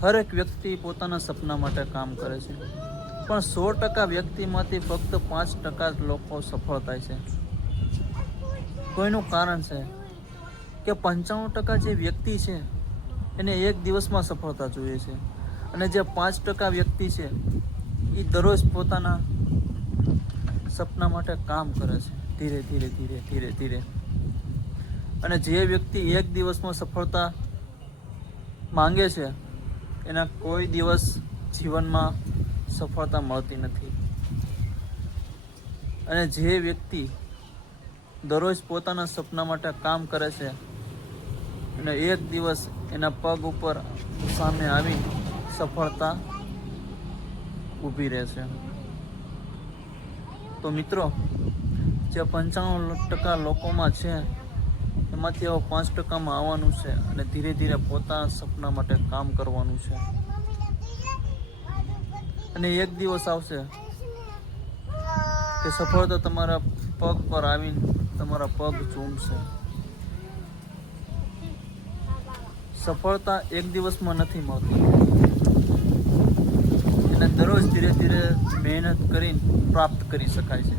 હરેક વ્યક્તિ પોતાના સપના માટે કામ કરે છે, પણ 100% વ્યક્તિમાંથી ફક્ત 5% જ લોકો સફળ થાય છે. કોઈનું કારણ છે કે 95% જે વ્યક્તિ છે એને એક દિવસમાં સફળતા જોઈએ છે, અને જે 5% વ્યક્તિ છે એ દરરોજ પોતાના સપના માટે કામ કરે છે, ધીરે ધીરે ધીરે ધીરે ધીરે. અને જે વ્યક્તિ એક દિવસમાં સફળતા માંગે છે એના કોઈ દિવસ જીવનમાં સફળતા મળતી નથી. અને જે વ્યક્તિ દરરોજ પોતાના સપના માટે કામ કરે છે અને એક દિવસ એના પગ ઉપર સામે આવી સફળતા ઊભી રહેશે. તો મિત્રો, જે 95% લોકોમાં છે એમાંથી હવે 5%માં આવવાનું છે, અને ધીરે ધીરે પોતાના સપના માટે કામ કરવાનું છે. અને એક દિવસ આવશે કે સફળતા તમારા પગ પર આવીને તમારા પગ ચૂમશે. સફળતા એક દિવસમાં નથી મળતી, એને દરરોજ ધીરે ધીરે મહેનત કરીને પ્રાપ્ત કરી શકાય છે.